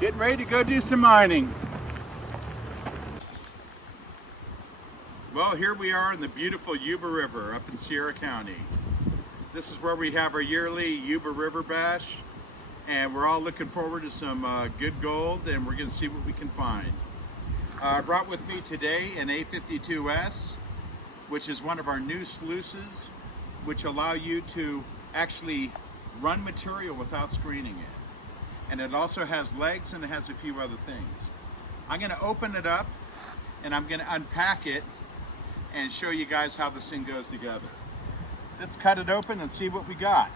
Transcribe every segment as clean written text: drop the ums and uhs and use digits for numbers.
Getting ready to go do some mining. Well, here we are in the beautiful Yuba River up in Sierra County. This is where we have our yearly Yuba River Bash, and we're all looking forward to some good gold, and we're going to see what we can find. I brought with me today an A52S, which is one of our new sluices, which allow you to actually run material without screening it. And it also has legs, and it has a few other things. I'm going to open it up and I'm going to unpack it and show you guys how this thing goes together. Let's cut it open and see what we got.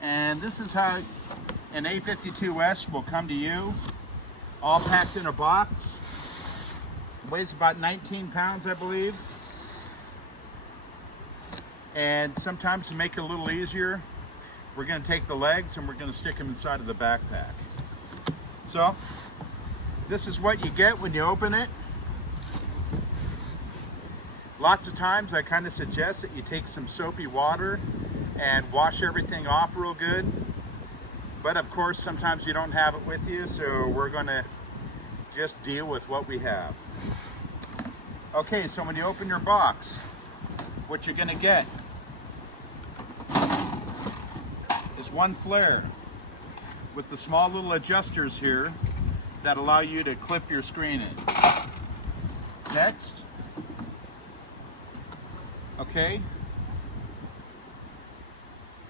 And this is how an A52S will come to you, all packed in a box. Weighs about 19 pounds, I believe. And sometimes to make it a little easier, we're going to take the legs and we're going to stick them inside of the backpack. So, this is what you get when you open it. Lots of times I kind of suggest that you take some soapy water and wash everything off real good. But of course, sometimes you don't have it with you, so we're going to just deal with what we have. Okay, so when you open your box, what you're going to get is one flare with the small little adjusters here that allow you to clip your screen in. Next, okay,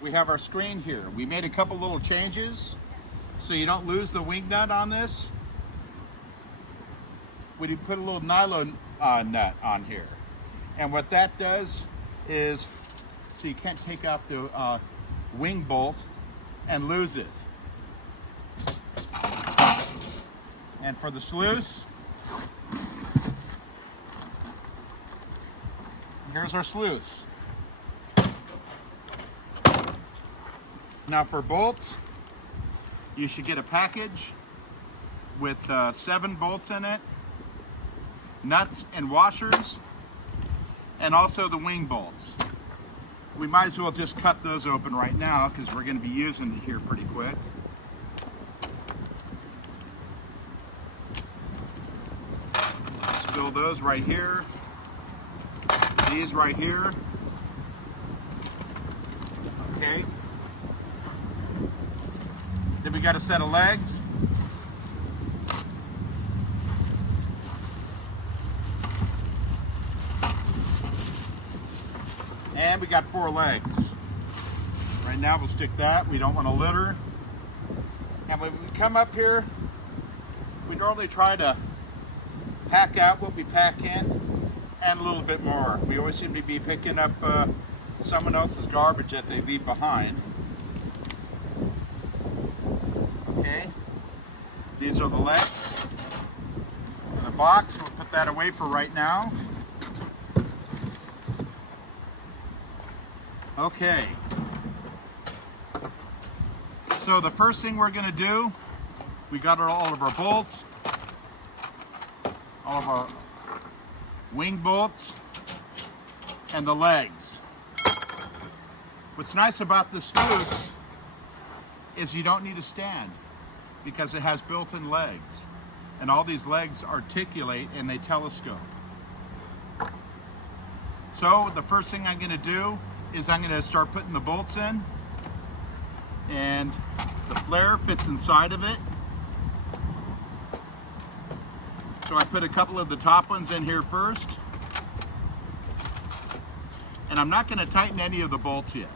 we have our screen here. We made a couple little changes so you don't lose the wing nut on this. We put a little nylon nut on here, and what that does is, so you can't take out the wing bolt and lose it. And for the sluice, here's our sluice. Now for bolts, you should get a package with 7 bolts in it, nuts and washers, and also the wing bolts. We might as well just cut those open right now because we're going to be using it here pretty quick. Fill those right here, these right here. Okay. Then we got a set of legs. And we got 4 legs. Right now we'll stick that. We don't want to litter. And when we come up here, we normally try to pack out what we pack in and a little bit more. We always seem to be picking up someone else's garbage that they leave behind. Okay, these are the legs. The box, we'll put that away for right now. Okay, so the first thing we're going to do, we got all of our bolts, all of our wing bolts, and the legs. What's nice about this sluice is you don't need a stand because it has built-in legs, and all these legs articulate and they telescope. So the first thing I'm going to do is I'm going to start putting the bolts in, and the flare fits inside of it. So I put a couple of the top ones in here first, and I'm not going to tighten any of the bolts yet.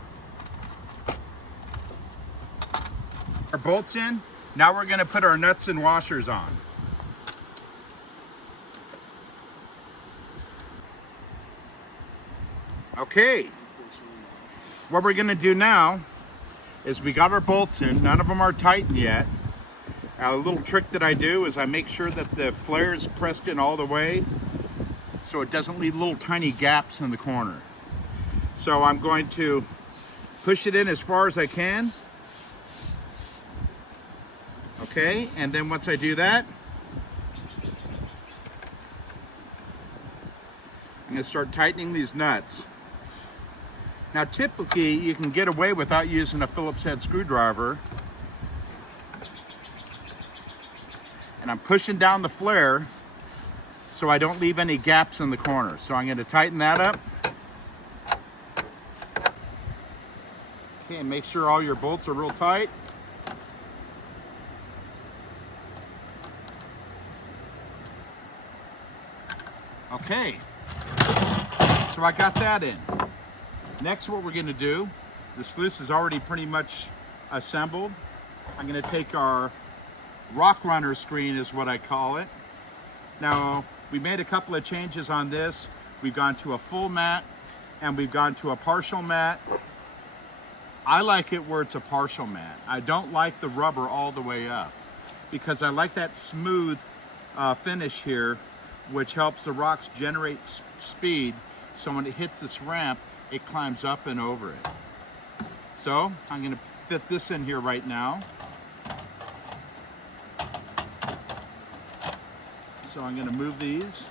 Our bolts in, now we're going to put our nuts and washers on. Okay. What we're going to do now is we got our bolts in. None of them are tightened yet. A little trick that I do is I make sure that the flare is pressed in all the way so it doesn't leave little tiny gaps in the corner. So I'm going to push it in as far as I can. Okay, and then once I do that, I'm going to start tightening these nuts. Now typically you can get away without using a Phillips head screwdriver. And I'm pushing down the flare so I don't leave any gaps in the corner. So I'm going to tighten that up. Okay, make sure all your bolts are real tight. Okay, so I got that in. Next, what we're going to do, the sluice is already pretty much assembled. I'm going to take our rock runner screen is what I call it. Now, we made a couple of changes on this. We've gone to a full mat and we've gone to a partial mat. I like it where it's a partial mat. I don't like the rubber all the way up because I like that smooth finish here, which helps the rocks generate speed. So when it hits this ramp, it climbs up and over it. So I'm going to fit this in here right now. So I'm going to move these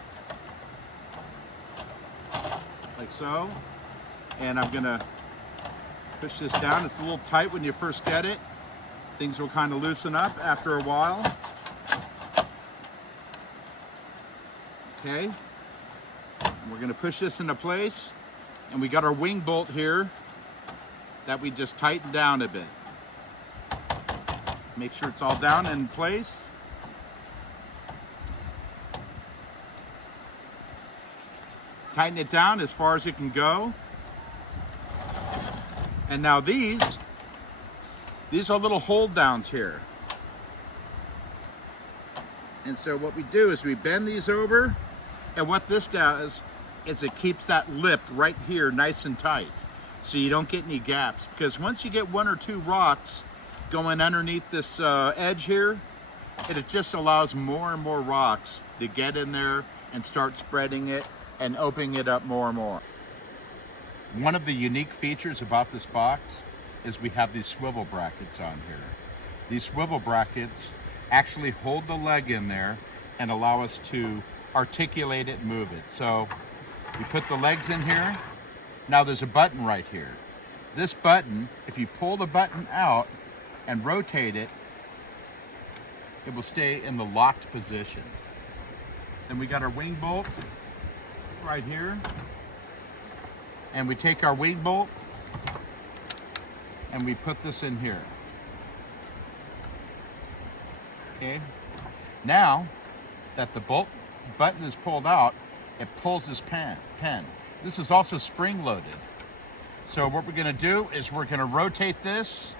like so, and I'm going to push this down. It's a little tight when you first get it. Things will kind of loosen up after a while. Okay, and we're going to push this into place, and we got our wing bolt here that we just tightened down a bit. Make sure it's all down in place. Tighten it down as far as it can go. And now these are little hold downs here. And so what we do is we bend these over, and what this does is it keeps that lip right here nice and tight so you don't get any gaps. Because once you get one or two rocks going underneath this edge here, it just allows more and more rocks to get in there and start spreading it and opening it up more and more. One of the unique features about this box is we have these swivel brackets on here. These swivel brackets actually hold the leg in there and allow us to articulate it and move it. So we put the legs in here. Now there's a button right here. This button, if you pull the button out and rotate it, it will stay in the locked position. Then we got our wing bolt right here. And we take our wing bolt and we put this in here. Okay. Now that the bolt button is pulled out, it pulls this pin. This is also spring loaded. So what we're going to do is we're going to rotate this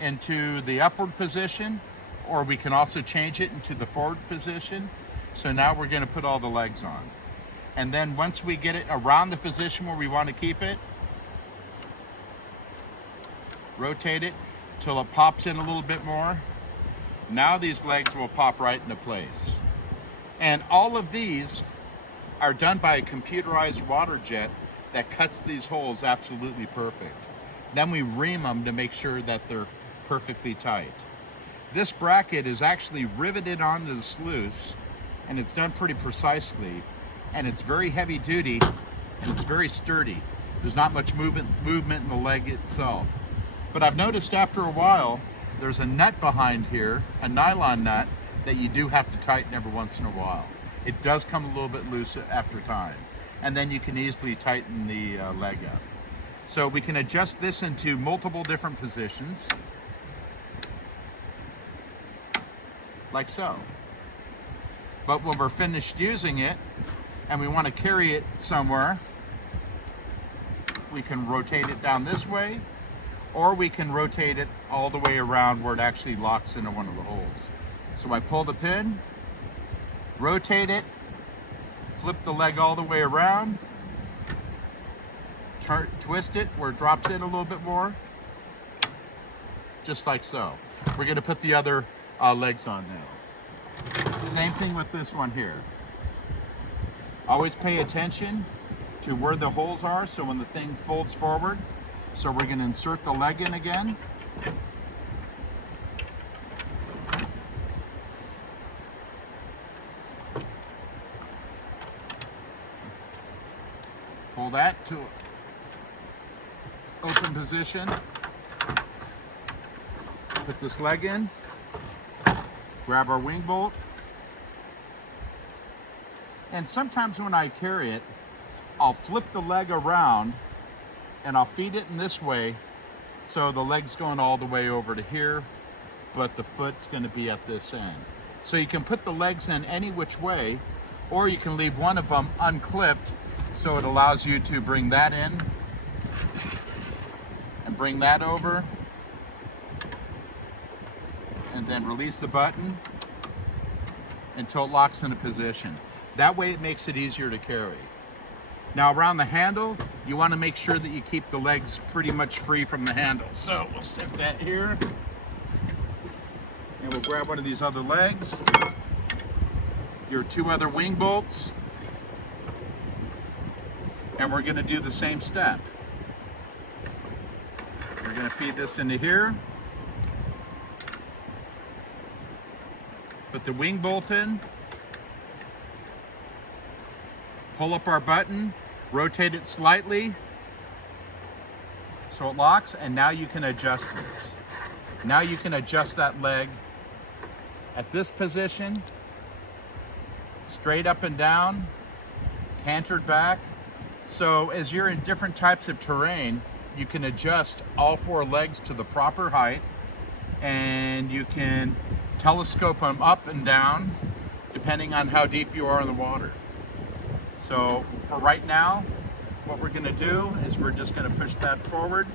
into the upward position, or we can also change it into the forward position. So now we're going to put all the legs on. And then once we get it around the position where we want to keep it, rotate it till it pops in a little bit more. Now these legs will pop right into place. And all of these are done by a computerized water jet that cuts these holes absolutely perfect. Then we ream them to make sure that they're perfectly tight. This bracket is actually riveted onto the sluice, and it's done pretty precisely. And it's very heavy duty and it's very sturdy. There's not much movement in the leg itself. But I've noticed after a while, there's a nut behind here, a nylon nut, that you do have to tighten every once in a while. It does come a little bit loose after time. And then you can easily tighten the leg up. So we can adjust this into multiple different positions, like so. But when we're finished using it, and we want to carry it somewhere, we can rotate it down this way, or we can rotate it all the way around where it actually locks into one of the holes. So I pull the pin, rotate it, flip the leg all the way around, twist it where it drops in a little bit more, just like so. We're going to put the other legs on now. Same thing with this one here. Always pay attention to where the holes are so when the thing folds forward. So we're going to insert the leg in again. Pull that to open position. Put this leg in, grab our wing bolt. And sometimes when I carry it, I'll flip the leg around and I'll feed it in this way, so the leg's going all the way over to here, but the foot's going to be at this end. So you can put the legs in any which way, or you can leave one of them unclipped, so it allows you to bring that in and bring that over, and then release the button until it locks into position. That way it makes it easier to carry. Now around the handle, you want to make sure that you keep the legs pretty much free from the handle. So we'll set that here, and we'll grab one of these other legs, your two other wing bolts, and we're going to do the same step. We're going to feed this into here, put the wing bolt in, pull up our button, rotate it slightly so it locks, and now you can adjust this. Now you can adjust that leg at this position, straight up and down, cantered back. So as you're in different types of terrain, you can adjust all four legs to the proper height, and you can telescope them up and down depending on how deep you are in the water. So for right now, what we're going to do is we're just going to push that forward,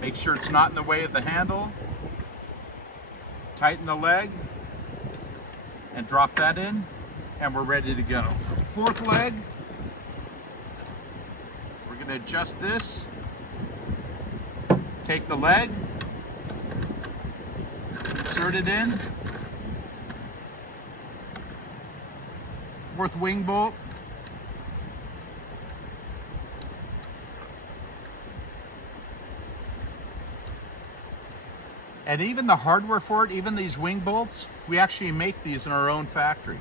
make sure it's not in the way of the handle, tighten the leg, and drop that in, and we're ready to go. Fourth leg, we're going to adjust this, take the leg, insert it in, fourth wing bolt, and even the hardware for it, even these wing bolts, we actually make these in our own factory.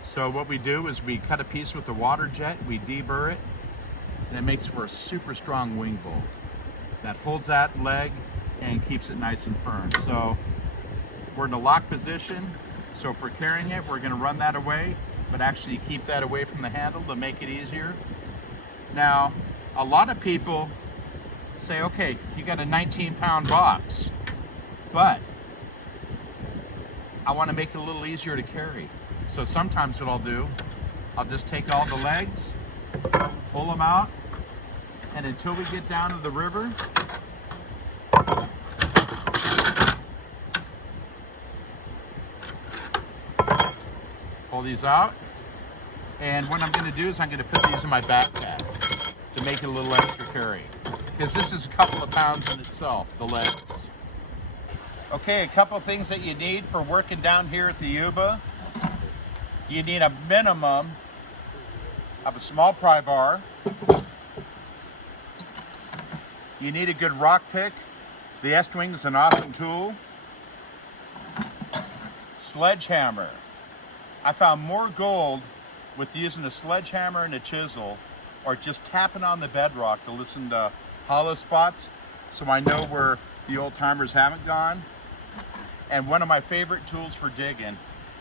So what we do is we cut a piece with a water jet, we deburr it, and it makes for a super strong wing bolt that holds that leg and keeps it nice and firm. So we're in a lock position, so if we're carrying it, we're going to run that away, but actually keep that away from the handle to make it easier. Now, a lot of people say, okay, you got a 19-pound box, but I want to make it a little easier to carry. So sometimes what I'll do, I'll just take all the legs, pull them out, and until we get down to the river, pull these out, and what I'm going to do is I'm going to put these in my backpack to make it a little extra carry, because this is a couple of pounds in itself, the legs. Okay, a couple of things that you need for working down here at the Yuba. You need a minimum of a small pry bar. You need a good rock pick. The S-Wing is an awesome tool. Sledgehammer. I found more gold with using a sledgehammer and a chisel, or just tapping on the bedrock to listen to hollow spots, so I know where the old timers haven't gone. And one of my favorite tools for digging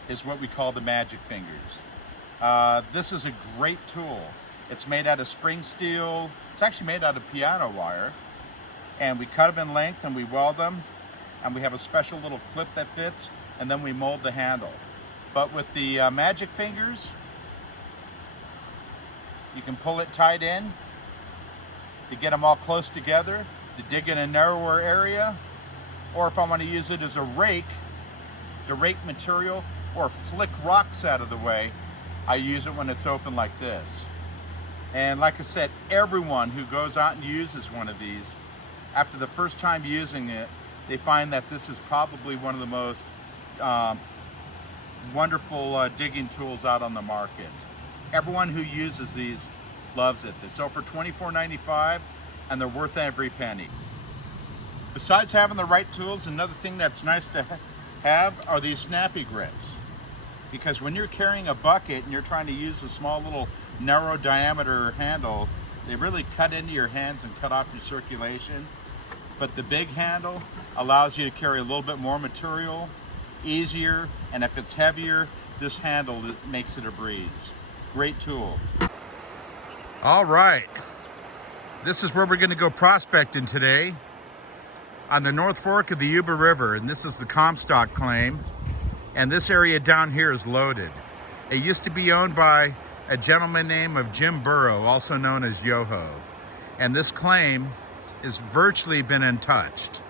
is what we call the magic fingers. This is a great tool. It's made out of spring steel. It's actually made out of piano wire. And we cut them in length and we weld them. And we have a special little clip that fits, and then we mold the handle. But with the magic fingers, you can pull it tight in to get them all close together, to dig in a narrower area, or if I want to use it as a rake, to rake material or flick rocks out of the way, I use it when it's open like this. And like I said, everyone who goes out and uses one of these, after the first time using it, they find that this is probably one of the most wonderful digging tools out on the market. Everyone who uses these loves it. They sell for $24.95, and they're worth every penny. Besides having the right tools, another thing that's nice to have are these snappy grips. Because when you're carrying a bucket and you're trying to use a small little narrow diameter handle, They really cut into your hands and cut off your circulation. But the big handle allows you to carry a little bit more material, easier, and if it's heavier, this handle makes it a breeze. Great tool. All right, this is where we're going to go prospecting today on the North Fork of the Yuba River, and this is the Comstock claim, and this area down here is loaded. It used to be owned by a gentleman named Jim Burrow, also known as Yoho, and this claim has virtually been untouched.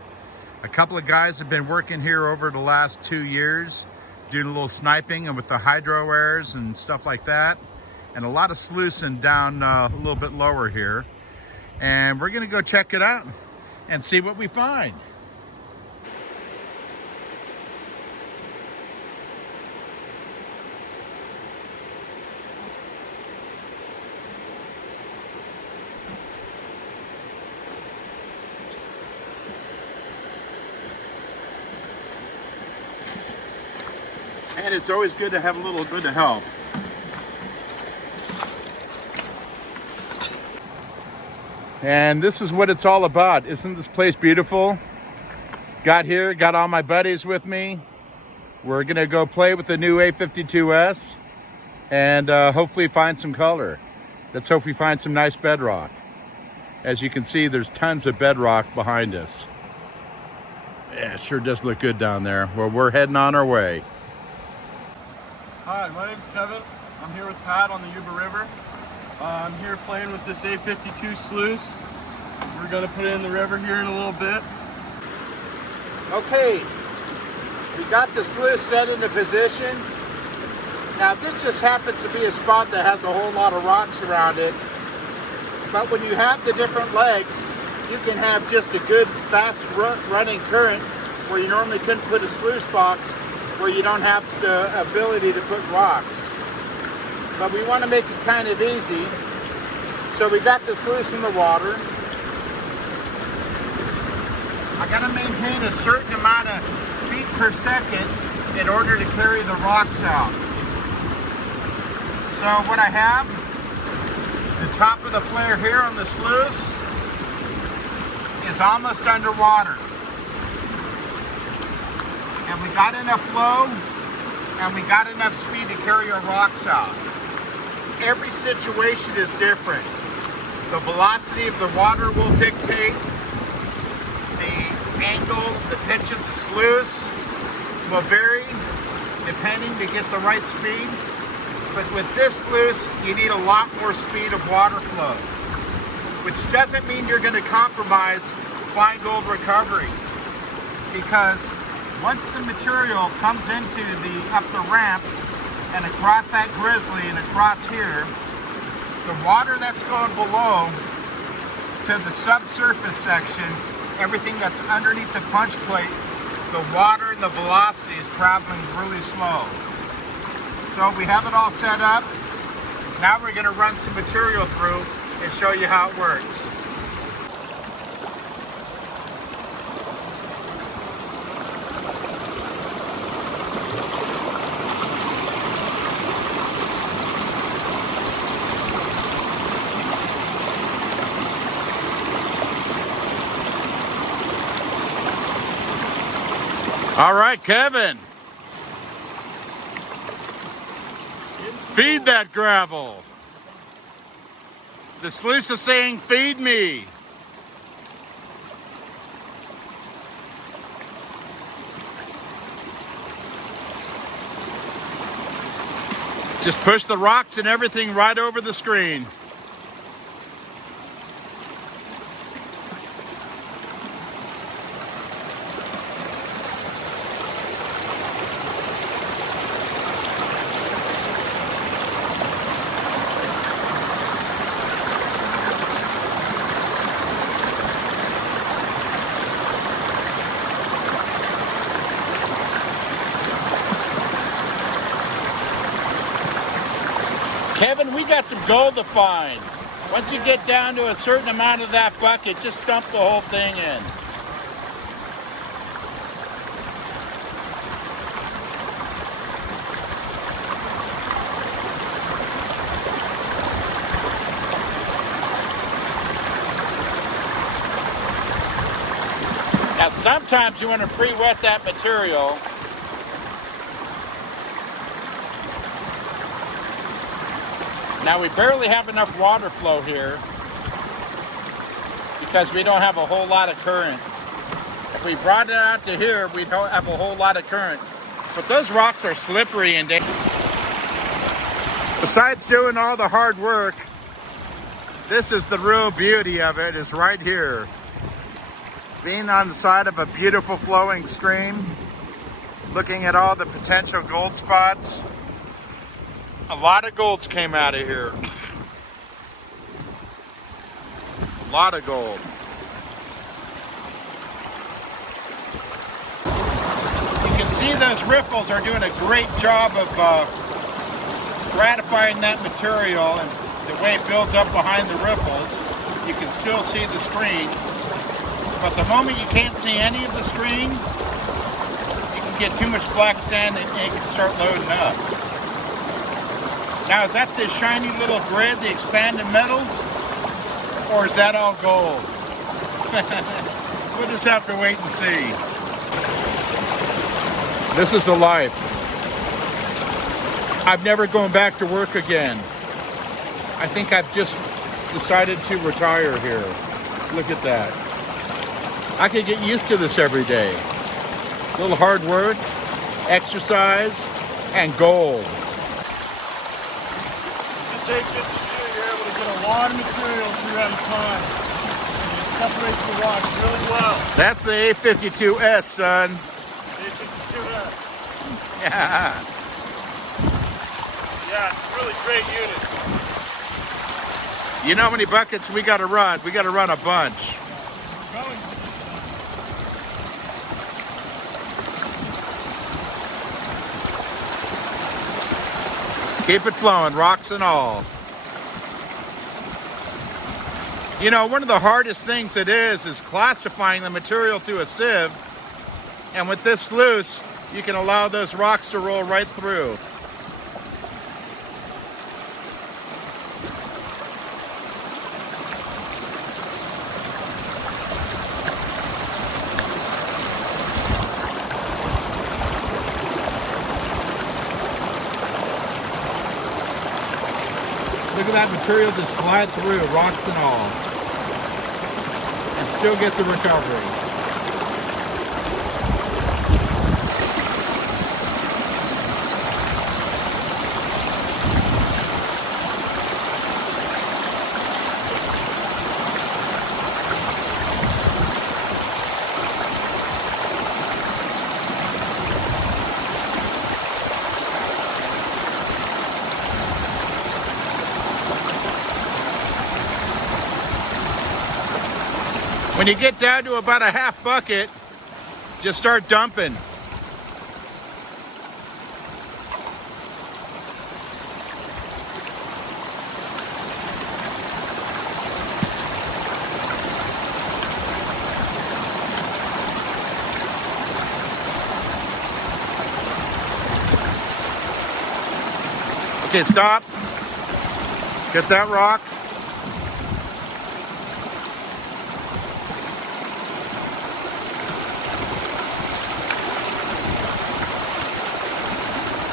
A couple of guys have been working here over the last 2 years, doing a little sniping and with the hydro airs and stuff like that, and a lot of sluicing down a little bit lower here. And we're gonna go check it out and see what we find. And it's always good to have a little bit of help. And this is what it's all about. Isn't this place beautiful? Got here, got all my buddies with me. We're gonna go play with the new A52S and hopefully find some color. Let's hope we find some nice bedrock. As you can see, there's tons of bedrock behind us. Yeah, it sure does look good down there. Well, we're heading on our way. Hi, my name's Kevin. I'm here with Pat on the Yuba River. I'm here playing with this A52 sluice. We're going to put it in the river here in a little bit. Okay, we got the sluice set into position. Now this just happens to be a spot that has a whole lot of rocks around it. But when you have the different legs, you can have just a good fast running current where you normally couldn't put a sluice box, where you don't have the ability to put rocks. But we want to make it kind of easy. So we got the sluice in the water. I got to maintain a certain amount of feet per second in order to carry the rocks out. So what I have, the top of the flare here on the sluice is almost underwater. And we got enough flow and we got enough speed to carry our rocks out. Every situation is different. The velocity of the water will dictate the angle, the pitch of the sluice will vary depending to get the right speed. But with this sluice, you need a lot more speed of water flow, which doesn't mean you're going to compromise fine gold recovery, because once the material comes into up the ramp and across that grizzly and across here, the water that's going below to the subsurface section, everything that's underneath the punch plate, the water and the velocity is traveling really slow. So we have it all set up. Now we're going to run some material through and show you how it works. All right, Kevin. Feed that gravel. The sluice is saying, feed me. Just push the rocks and everything right over the screen. Kevin, we got some gold to find. Once you get down to a certain amount of that bucket, just dump the whole thing in. Sometimes you want to pre-wet that material. Now we barely have enough water flow here because we don't have a whole lot of current. If we brought it out to here, we'd have a whole lot of current. But those rocks are slippery and dangerous. Besides doing all the hard work, this is the real beauty of it, is right here. Being on the side of a beautiful flowing stream, looking at all the potential gold spots. A lot of golds came out of here. A lot of gold. You can see those riffles are doing a great job of stratifying that material, and the way it builds up behind the riffles, you can still see the screen. But the moment you can't see any of the screen, you can get too much black sand and it can start loading up. Now, is that this shiny little grid, the expanded metal? Or is that all gold? We'll just have to wait and see. This is a life. I'm never going back to work again. I think I've just decided to retire here. Look at that. I could get used to this every day. A little hard work, exercise, and gold. This A52, you're able to get a lot of material through at a time. And it separates the rocks really well. That's the A52S, son. A52S. Yeah. Yeah, it's a really great unit. You know how many buckets we gotta run? We gotta run a bunch. We're going to. Keep it flowing, rocks and all. You know, one of the hardest things it is classifying the material through a sieve. And with this sluice, you can allow those rocks to roll right through. Look at that material just glide through, rocks and all, and still get the recovery. When you get down to about a half bucket, just start dumping. Okay, stop. Get that rock.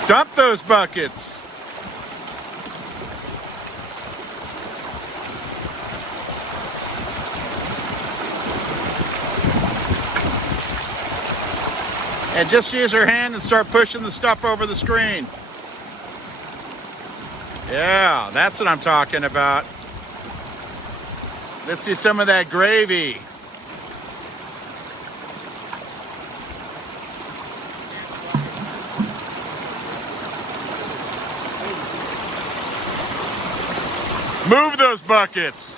Dump those buckets. And just use your hand and start pushing the stuff over the screen. Yeah, that's what I'm talking about. Let's see some of that gravy. Move those buckets.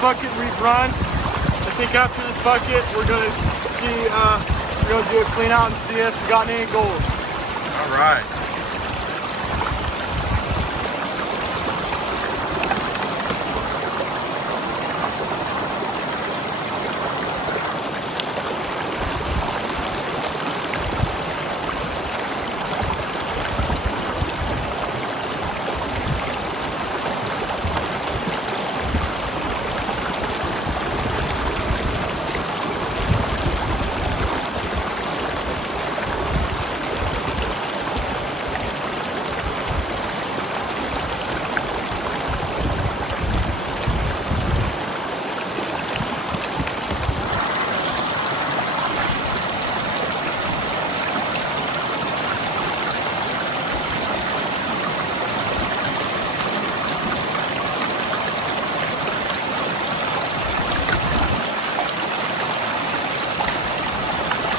Bucket we've run. I think after this bucket we're going to see see, we're gonna do a clean out and see if we got any gold. All right.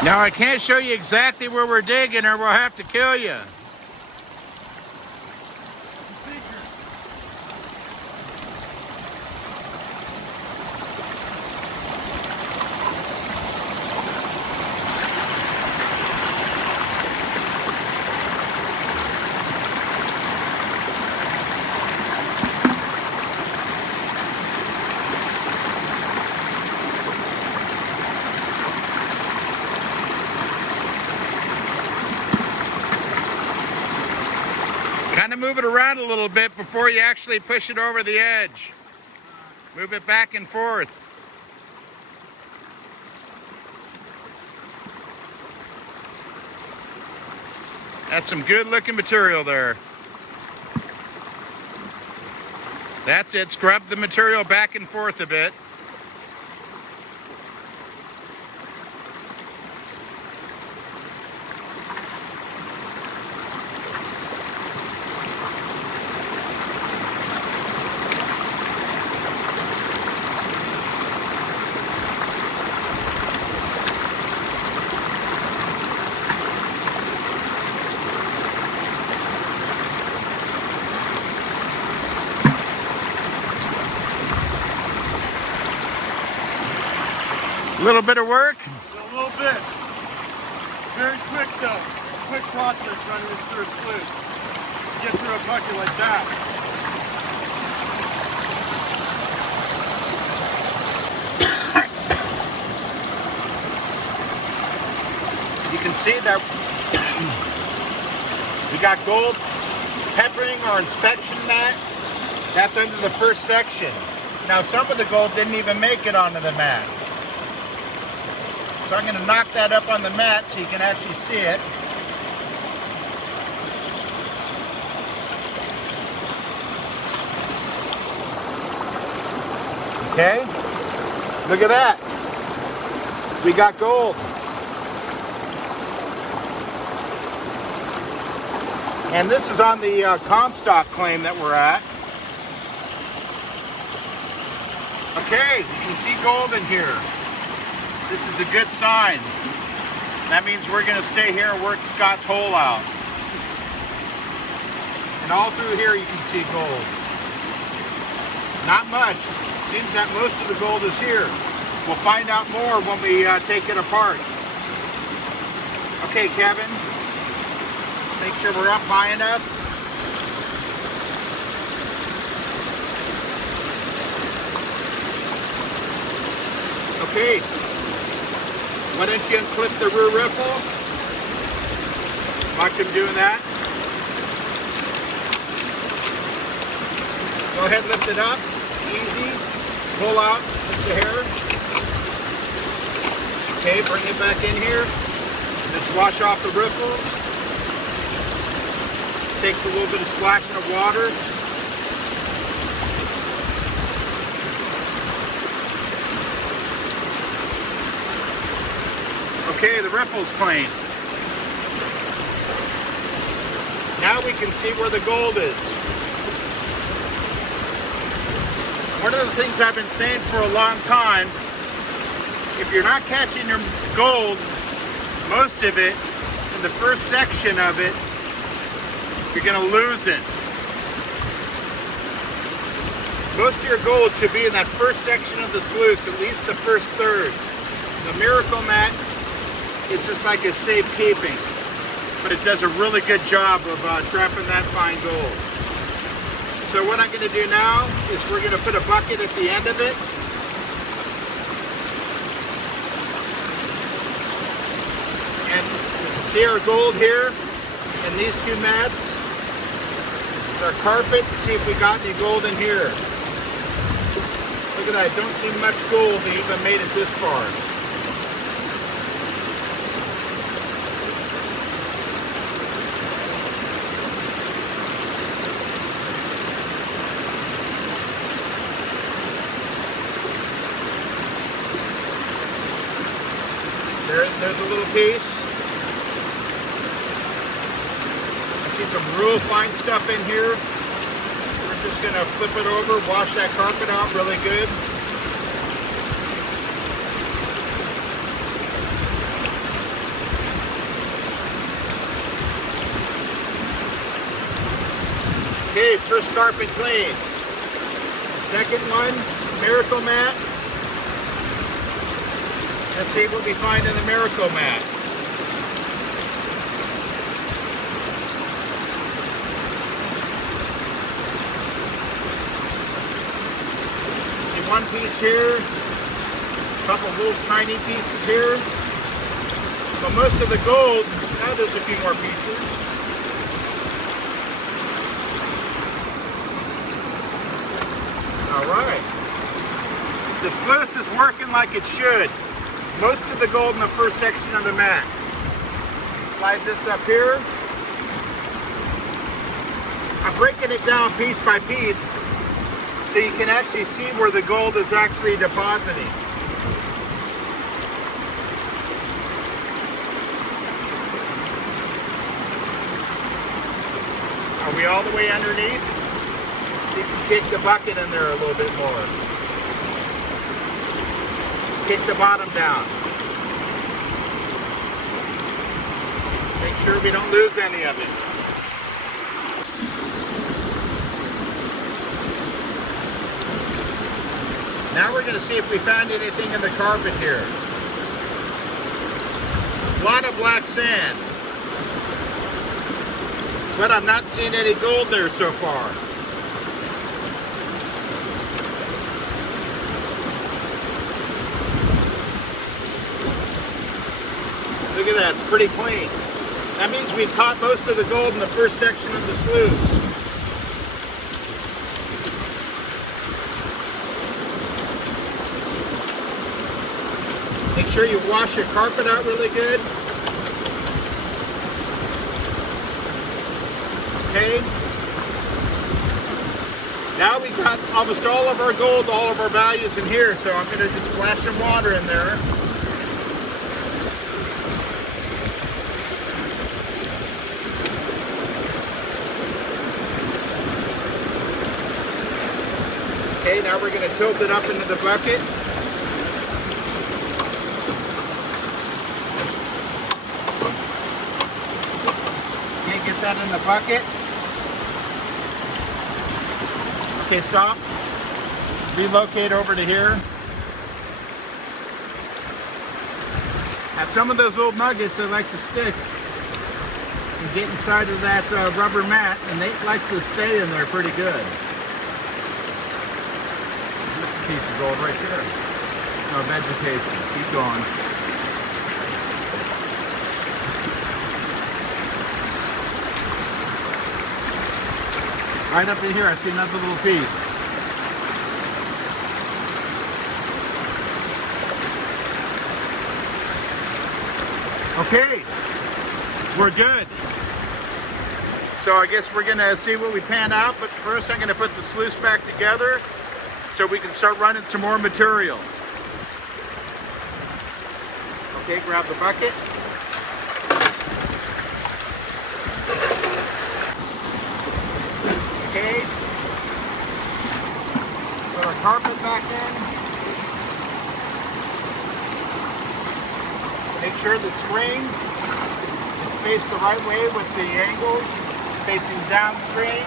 Now I can't show you exactly where we're digging or we'll have to kill you. It's a secret. Kind of move it around a little bit before you actually push it over the edge. Move it back and forth. That's some good looking material there. That's it. Scrub the material back and forth a bit. A little bit of work. A little bit. Very quick though. Quick process running this through a sluice. Get through a bucket like that. You can see that we got gold peppering our inspection mat. That's under the first section. Now some of the gold didn't even make it onto the mat. So I'm going to knock that up on the mat so you can actually see it. Okay, look at that. We got gold. And this is on the Comstock claim that we're at. Okay, you can see gold in here. This is a good sign. That means we're going to stay here and work Scott's hole out. And all through here you can see gold. Not much. Seems that most of the gold is here. We'll find out more when we take it apart. Okay, Kevin. Let's make sure we're up high enough. Okay. Why don't you unclip the rear ripple? Watch him doing that. Go ahead, lift it up. Easy. Pull out just a hair. Okay, bring it back in here. Let's wash off the ripples. Takes a little bit of splashing of water. Okay, the ripple's clean. Now we can see where the gold is. One of the things I've been saying for a long time, if you're not catching your gold, most of it, in the first section of it, you're going to lose it. Most of your gold should be in that first section of the sluice, at least the first third. The Miracle Mat It's just like a safekeeping, but it does a really good job of trapping that fine gold. So what I'm going to do now is we're going to put a bucket at the end of it. And you can see our gold here in these two mats. This is our carpet. See if we got any gold in here. Look at that. Don't see much gold. They even made it this far. There's a little piece. I see some real fine stuff in here. We're just going to flip it over, wash that carpet out really good. Okay, first carpet clean. Second one, miracle mat. Let's see what we find in the miracle mat. See one piece here, a couple little tiny pieces here. But most of the gold, now there's a few more pieces. All right. The sluice is working like it should. Most of the gold in the first section of the mat. Slide this up here. I'm breaking it down piece by piece so you can actually see where the gold is actually depositing. Are we all the way underneath? You can kick the bucket in there a little bit more. Kick the bottom down. Make sure we don't lose any of it. Now we're going to see if we found anything in the carpet here. A lot of black sand. But I'm not seeing any gold there so far. Look at that, it's pretty clean. That means we've caught most of the gold in the first section of the sluice. Make sure you wash your carpet out really good. Okay. Now we got almost all of our gold, all of our values in here, so I'm going to just splash some water in there. Okay, now we're going to tilt it up into the bucket. Okay, get that in the bucket. Okay, stop. Relocate over to here. Now some of those old nuggets that like to stick and get inside of that rubber mat, and they likes to stay in there pretty good. Piece of gold right there. No, vegetation. Keep going. Right up in here, I see another little piece. Okay, we're good. So I guess we're gonna see what we pan out, but first I'm gonna put the sluice back together so we can start running some more material. Okay, grab the bucket. Okay. Put our carpet back in. Make sure the screen is faced the right way with the angles facing downstream.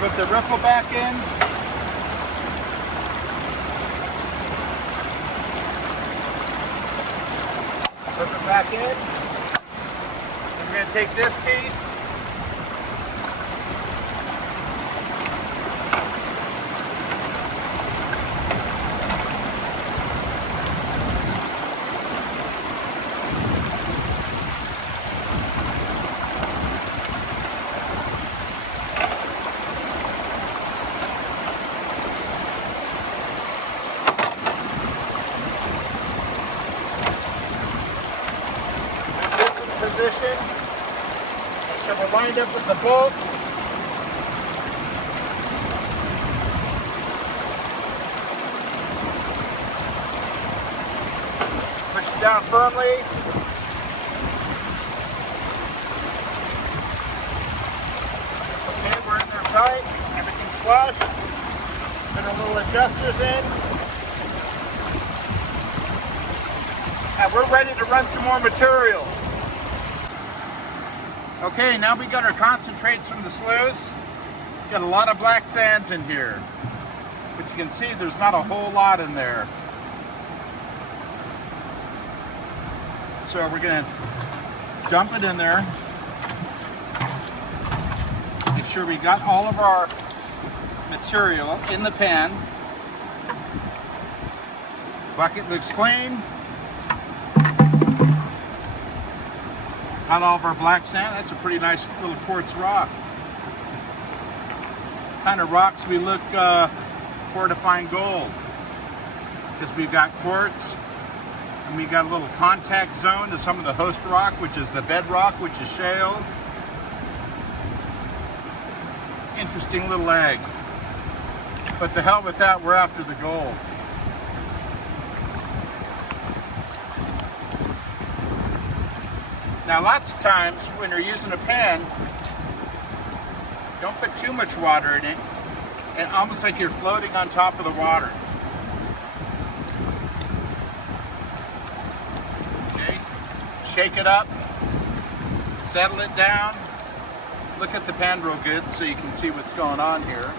Put the ripple back in. Put it back in. And we're going to take this piece. Position. So we're lined up with the bolt. Push it down firmly. Okay, we're in there tight. Everything's flush. Put our little adjusters in. And we're ready to run some more material. Okay, now we got our concentrates from the sluice. Got a lot of black sands in here. But you can see there's not a whole lot in there. So we're gonna dump it in there. Make sure we got all of our material in the pan. Bucket looks clean. Got all of our black sand. That's a pretty nice little quartz rock. Kind of rocks we look for to find gold. Because we've got quartz, and we got a little contact zone to some of the host rock, which is the bedrock, which is shale. Interesting little egg. But the hell with that, we're after the gold. Now lots of times when you're using a pan, don't put too much water in it, and almost like you're floating on top of the water. Okay, shake it up, settle it down, look at the pan real good so you can see what's going on here.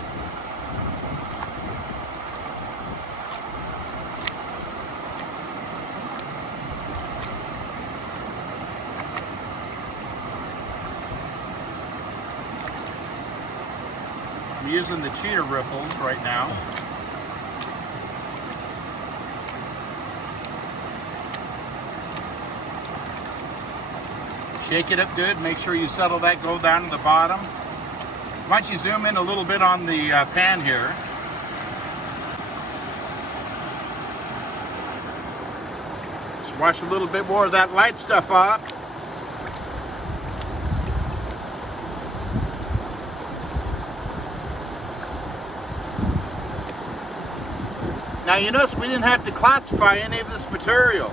I'm using the cheater riffles right now. Shake it up good, make sure you settle that gold down to the bottom. Why don't you zoom in a little bit on the pan here. Just wash a little bit more of that light stuff off. Now you notice we didn't have to classify any of this material.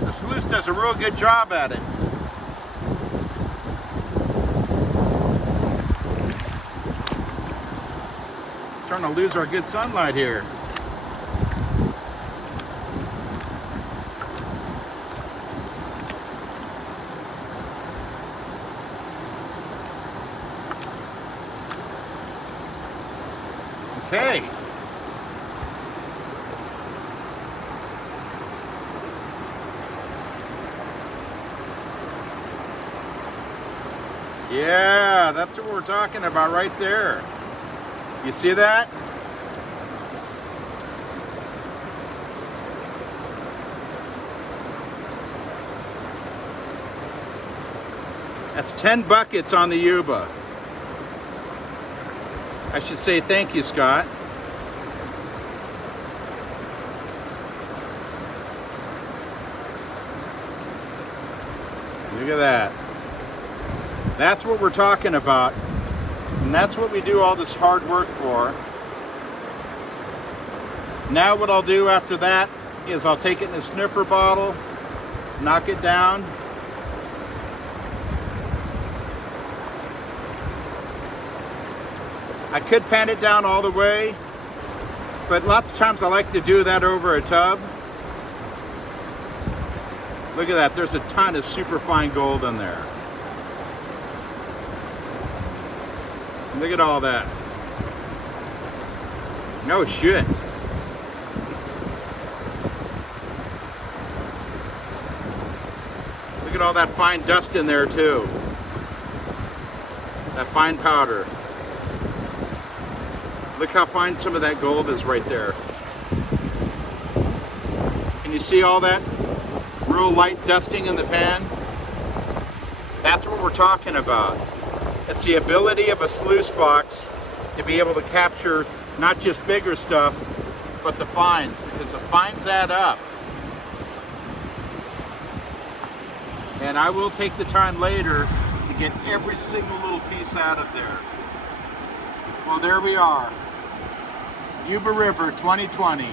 The sluice does a real good job at it. Starting to lose our good sunlight here. Okay. Yeah, that's what we're talking about right there. You see that? That's 10 buckets on the Yuba. I should say thank you, Scott. Look at that. That's what we're talking about. And that's what we do all this hard work for. Now what I'll do after that is I'll take it in a sniffer bottle, knock it down. I could pan it down all the way, but lots of times I like to do that over a tub. Look at that, there's a ton of super fine gold in there. Look at all that. No shit. Look at all that fine dust in there too. That fine powder. Look how fine some of that gold is right there. Can you see all that real light dusting in the pan? That's what we're talking about. It's the ability of a sluice box to be able to capture not just bigger stuff, but the fines, because the fines add up. And I will take the time later to get every single little piece out of there. Well, there we are. Yuba River 2020.